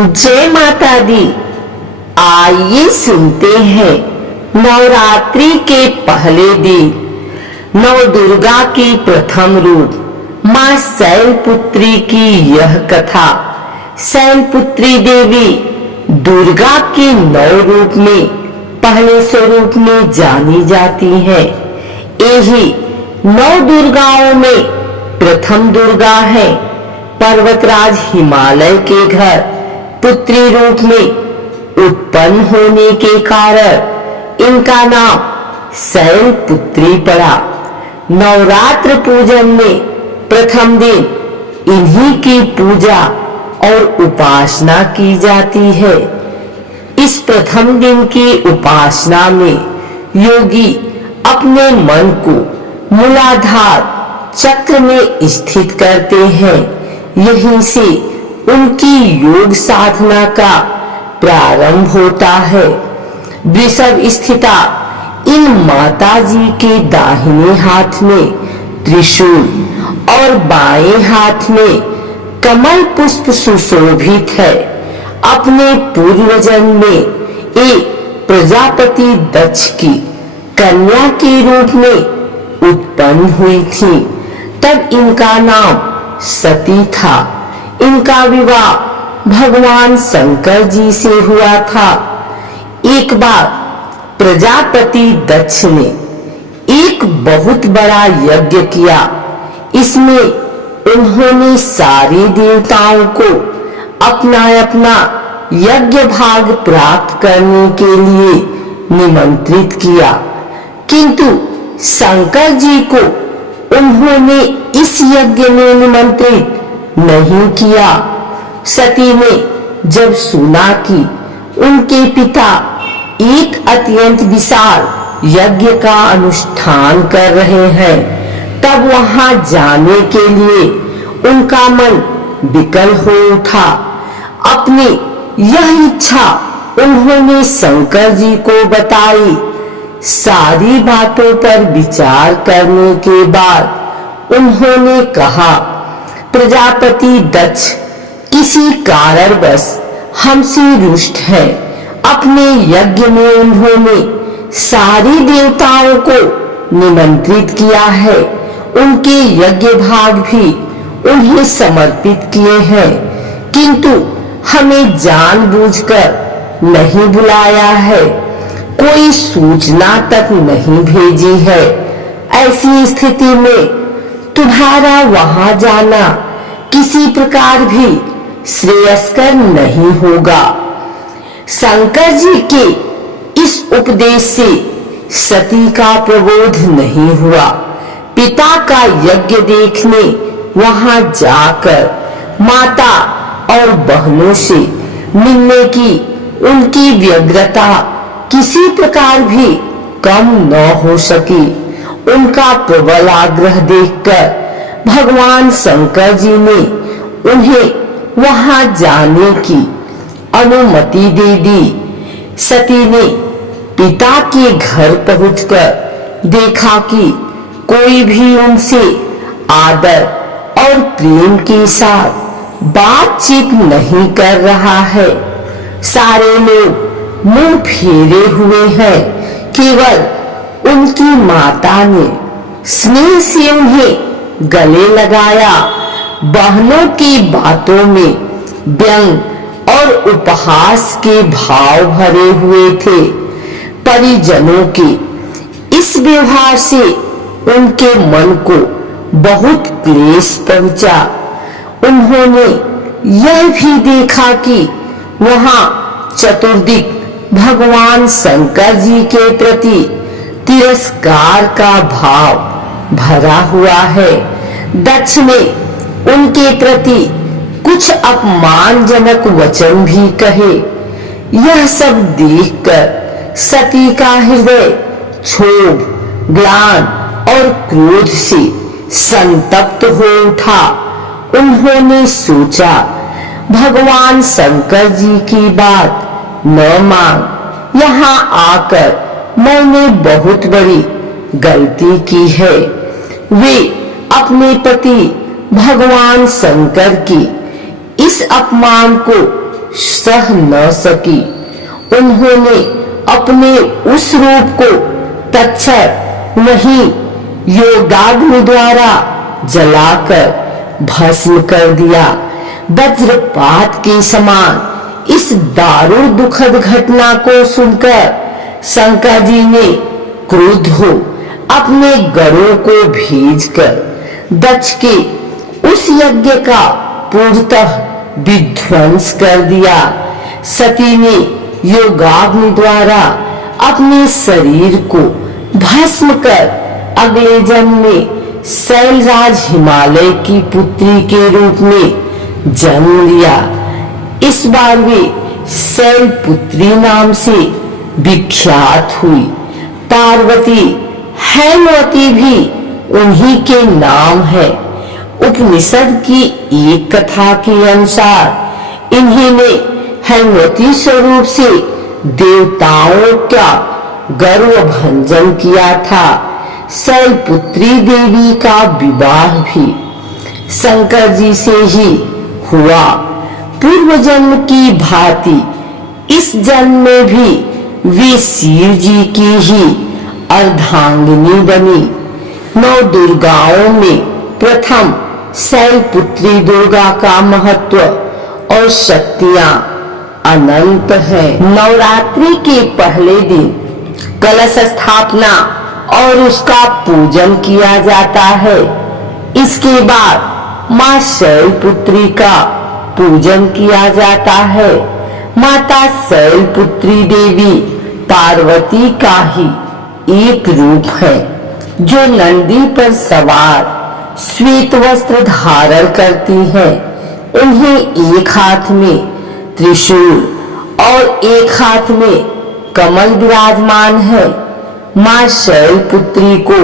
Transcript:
जय माता दी। आइए सुनते हैं नवरात्रि के पहले दिन नव दुर्गा की प्रथम रूप मां शैलपुत्री की यह कथा। शैलपुत्री देवी दुर्गा के नौ रूप में पहले स्वरूप में जानी जाती है। यही नौ दुर्गाओं में प्रथम दुर्गा है। पर्वतराज हिमालय के घर पुत्री रूप में उत्पन्न होने के कारण इनका नाम शैलपुत्री पड़ा। नवरात्र पूजन में प्रथम दिन इन्हीं की पूजा और उपासना की जाती है। इस प्रथम दिन की उपासना में योगी अपने मन को मूलाधार चक्र में स्थित करते हैं। यहीं से उनकी योग साधना का प्रारंभ होता है। वृषभ स्थिता इन माता जी के दाहिने हाथ में त्रिशूल और बाएं हाथ में कमल पुष्प सुशोभित है। अपने पूर्व जन्म में एक प्रजापति दक्ष की कन्या के रूप में उत्पन्न हुई थी। तब इनका नाम सती था। इनका विवाह भगवान शंकर जी से हुआ था। एक बार प्रजापति दक्ष ने एक बहुत बड़ा यज्ञ किया। इसमें उन्होंने सारे देवताओं को अपना अपना यज्ञ भाग प्राप्त करने के लिए निमंत्रित किया, किंतु शंकर जी को उन्होंने इस यज्ञ में निमंत्रित नहीं किया। सती ने जब सुना कि उनके पिता एक अत्यंत विशाल यज्ञ का अनुष्ठान कर रहे हैं, तब वहां जाने के लिए उनका मन विकल हो उठा। अपनी यह इच्छा उन्होंने शंकर जी को बताई। सारी बातों पर विचार करने के बाद उन्होंने कहा, प्रजापति दक्ष किसी कारणवश हमसे रुष्ट है। अपने यज्ञ में उन्होंने सारी देवताओं को निमंत्रित किया है। उनके यज्ञ भाग भी उन्हें समर्पित किए हैं, किंतु हमें जानबूझकर नहीं बुलाया है। कोई सूचना तक नहीं भेजी है। ऐसी स्थिति में तुम्हारा वहां जाना किसी प्रकार भी श्रेयस्कर नहीं होगा। शंकर जी के इस उपदेश से सती का प्रबोध नहीं हुआ। पिता का यज्ञ देखने वहां जाकर माता और बहनों से मिलने की उनकी व्यग्रता किसी प्रकार भी कम न हो सकी। उनका प्रबल आग्रह देखकर भगवान शंकर जी ने उन्हें वहां जाने की अनुमति दे दी। सती ने पिता के घर पहुंचकर देखा कि कोई भी उनसे आदर और प्रेम के साथ बातचीत नहीं कर रहा है। सारे लोग मुंह फेरे हुए हैं। केवल उनकी माता ने स्नेह से उन्हें गले लगाया। बहनों की बातों में व्यंग और उपहास के भाव भरे हुए थे। परिजनों के इस व्यवहार से उनके मन को बहुत क्लेश पहुंचा। उन्होंने यह भी देखा कि वहां चतुर्दिक भगवान शंकर जी के प्रति तिरस्कार का भाव भरा हुआ है। दक्ष ने उनके प्रति कुछ अपमानजनक वचन भी कहे। यह सब देखकर सती का हृदय क्षोभ, ग्लान और क्रोध से संतप्त हो उठा। उन्होंने सोचा, भगवान शंकर जी की बात न मान, यहाँ आकर मैंने बहुत बड़ी गलती की है। वे अपने पति भगवान शंकर की इस अपमान को सह न सकी। उन्होंने अपने उस रूप को तक्षक वहीं योगाग्नि द्वारा जलाकर भस्म कर दिया। वज्रपात के समान इस दारुण दुखद घटना को सुनकर शंकर जी ने क्रुद्ध हो अपने गरों को भेजकर दक्ष के उस यज्ञ का पूर्णतः विध्वंस कर दिया। सती ने योगाग्नि द्वारा अपने शरीर को भस्म कर अगले जन्म में शैलराज हिमालय की पुत्री के रूप में जन्म लिया। इस बार वे शैलपुत्री नाम से विख्यात हुई। पार्वती हैमवती भी उन्हीं के नाम है। उपनिषद की एक कथा के अनुसार इन्हीं हैमवती स्वरूप से देवताओं का गर्व भंजन किया था। शैलपुत्री देवी का विवाह भी शंकर जी से ही हुआ। पूर्व जन्म की भांति इस जन्म में भी वे शिव जी की ही अर्धांगिनी बनी। 9 दुर्गाओं में प्रथम शैलपुत्री दुर्गा का महत्व और शक्तियां अनंत है। नवरात्रि के पहले दिन कलश स्थापना और उसका पूजन किया जाता है। इसके बाद मां शैलपुत्री का पूजन किया जाता है। माता शैलपुत्री देवी पार्वती का ही एक रूप है जो नंदी पर सवार श्वेत वस्त्र धारण करती है। उन्हें एक हाथ में त्रिशूल और एक हाथ में कमल विराजमान है। मां शैलपुत्री को